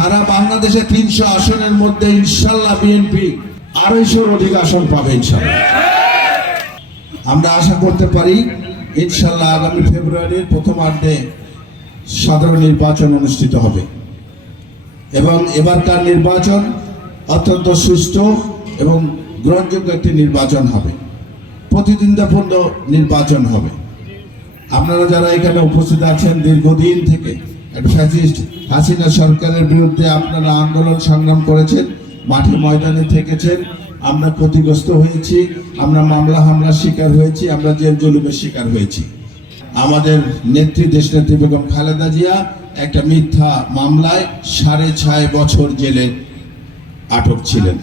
সারা বাংলাদেশে তিনশো আসনের মধ্যে ইনশাল্লাহ বিএনপি আড়াইশোর অধিক আসন পাবে ইনশাল্লাহ। আমরা আশা করতে পারি ইনশাল্লাহ আগামী ফেব্রুয়ারির প্রথমার্ধে সাধারণ নির্বাচন অনুষ্ঠিত হবে। এবং এবারকার নির্বাচন অত্যন্ত সুষ্ঠু এবং গ্রহণযোগ্য একটি নির্বাচন হবে। প্রতিদ্বন্দ্বিপূর্ণ নির্বাচন হবে। আপনারা যারা এখানে উপস্থিত আছেন দীর্ঘদিন থেকে ফ্যাসিস্ট হাসিনা সরকারের বিরুদ্ধে আপনারা আন্দোলন সংগ্রাম করেছেন, মাঠে ময়দানে থেকেছেন। আমরা ক্ষতিগ্রস্ত হয়েছি, আমরা মামলা হামলার শিকার হয়েছি, আমরা জেল জুলুমের শিকার হয়েছি। আমাদের নেত্রী দেশনেত্রী বেগম খালেদা জিয়া একটা মিথ্যা মামলায় সাড়ে ছয় বছর জেলে আটক ছিলেন।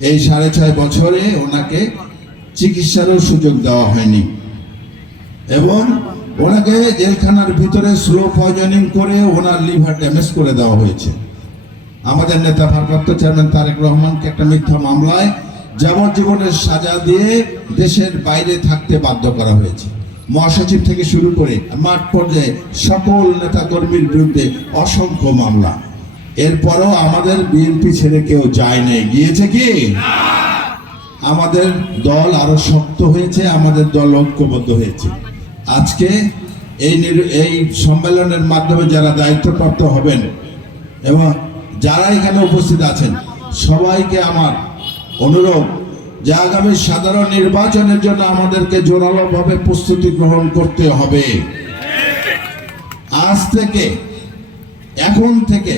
এই সাড়ে ছয় বছরে ওনাকে চিকিৎসারও সুযোগ দেওয়া হয়নি। এবং ওনাকে জেলখানার ভিতরে স্লো পয়জনিং করে ওনার লিভার ড্যামেজ করে দেওয়া হয়েছে। আমাদের নেতা ভারপ্রাপ্ত চেয়ারম্যান তারেক রহমানকে একটা মিথ্যা মামলায় যাবজ্জীবনের সাজা দিয়ে দেশের বাইরে থাকতে বাধ্য করা হয়েছে। মহাসচিব থেকে শুরু করে মাঠ পর্যায়ে সকল নেতাকর্মীর বিরুদ্ধে অসংখ্য মামলা। এরপরও আমাদের বিএনপি ছেড়ে কেউ যায় নাই। গিয়েছে কি? আমাদের দল আরও শক্ত হয়েছে, আমাদের দল ঐক্যবদ্ধ হয়েছে। আজকে এই এই সম্মেলনের মাধ্যমে যারা দায়িত্বপ্রাপ্ত হবেন এবং যারা এখানে উপস্থিত আছেন, সবাইকে আমার অনুরোধ যে আগামী সাধারণ নির্বাচনের জন্য আমাদেরকে জোরালোভাবে প্রস্তুতি গ্রহণ করতে হবে। আজ থেকে, এখন থেকে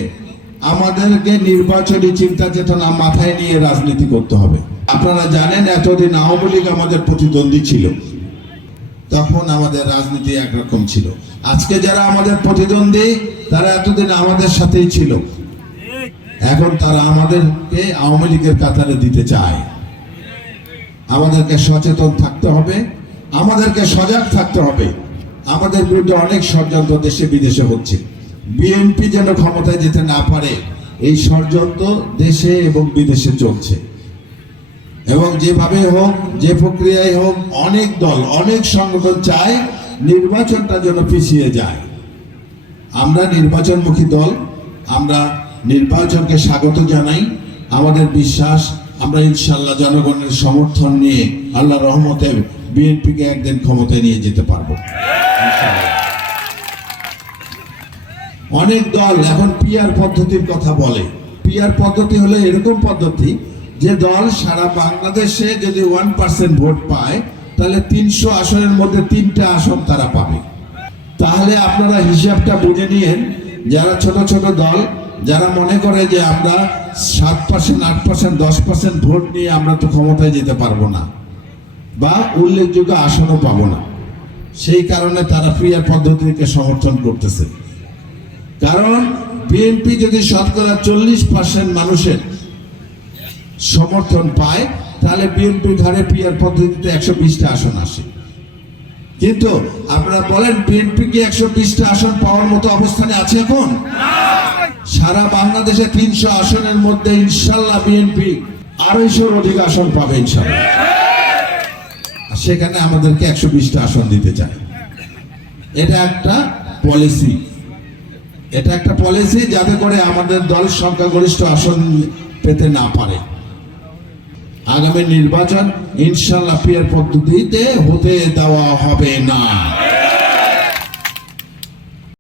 আমাদেরকে নির্বাচনী চিন্তা চেতনা মাথায় নিয়ে রাজনীতি করতে হবে। আপনারা জানেন, এতদিন আওয়ামী লীগ আমাদের প্রতিদ্বন্দ্বী ছিল। তখন আমাদের রাজনীতি একরকম ছিল। আজকে যারা আমাদের প্রতিদ্বন্দ্বী, তারা এতদিন আমাদের সাথেই ছিল। এখন তারা আমাদেরকে আওয়ামী লীগের কাতারে দিতে চায়। আমাদেরকে সচেতন থাকতে হবে, আমাদেরকে সজাগ থাকতে হবে। আমাদের বিরুদ্ধে অনেক ষড়যন্ত্র দেশে বিদেশে হচ্ছে। বিএনপি যেন ক্ষমতায় যেতে না পারে, এই ষড়যন্ত্র দেশে এবং বিদেশে চলছে। এবং যেভাবে হোক, যে প্রক্রিয়ায় হোক, অনেক দল, অনেক সংগঠন চায় নির্বাচনটা যেন পিছিয়ে যায়। আমরা নির্বাচনমুখী দল, আমরা নির্বাচনকে স্বাগত জানাই। আমাদের বিশ্বাস, আমরা ইনশাল্লাহ জনগণের সমর্থন নিয়ে আল্লাহ রহমতে বিএনপিকে একদিন ক্ষমতায় নিয়ে যেতে পারব। অনেক দল এখন পিআর পদ্ধতির কথা বলে। পিআর পদ্ধতি হলো এরকম পদ্ধতি যে দল সারা বাংলাদেশে যদি ওয়ান পার্সেন্ট ভোট পায়, তাহলে তিনশো আসনের মধ্যে তিনটা আসন তারা পাবে। তাহলে আপনারা হিসাবটা বুঝে নিয়েন, যারা ছোট ছোট দল, যারা মনে করে যে আমরা সাত পার্সেন্ট আট পার্সেন্ট দশ পার্সেন্ট ভোট নিয়ে আমরা তো ক্ষমতায় যেতে পারব না, বা উল্লেখযোগ্য আসনও পাবো না। সেই কারণে তারা পিআর পদ্ধতিকে সমর্থন করতেছে। কারণ বিএনপি যদি শতকরা চল্লিশ পার্সেন্ট মানুষের সমর্থন পায়, তাহলে বিএনপি ঘরে পিআর পদ্ধতিতে একশো বিশটা আসন আসে। কিন্তু আপনারা বলেন, বিএনপি কি একশো বিশটা আসন পাওয়ার মতো অবস্থানে আছে এখন? সারা বাংলাদেশে তিনশো আসনের মধ্যে ইনশাল্লাহ বিএনপি আড়াইশোর অধিক আসন পাবে ইনশাল্লাহ। সেখানে আমাদেরকে একশো বিশটা আসন দিতে চায়। এটা একটা পলিসি। এটা একটা পলিসি যাতে করে আমাদের দল সংখ্যাগরিষ্ঠ আসন পেতে না পারে। আগামী নির্বাচন ইনশাল্লাহ পিয়ার পদ্ধতিতে হতে দেওয়া হবে না।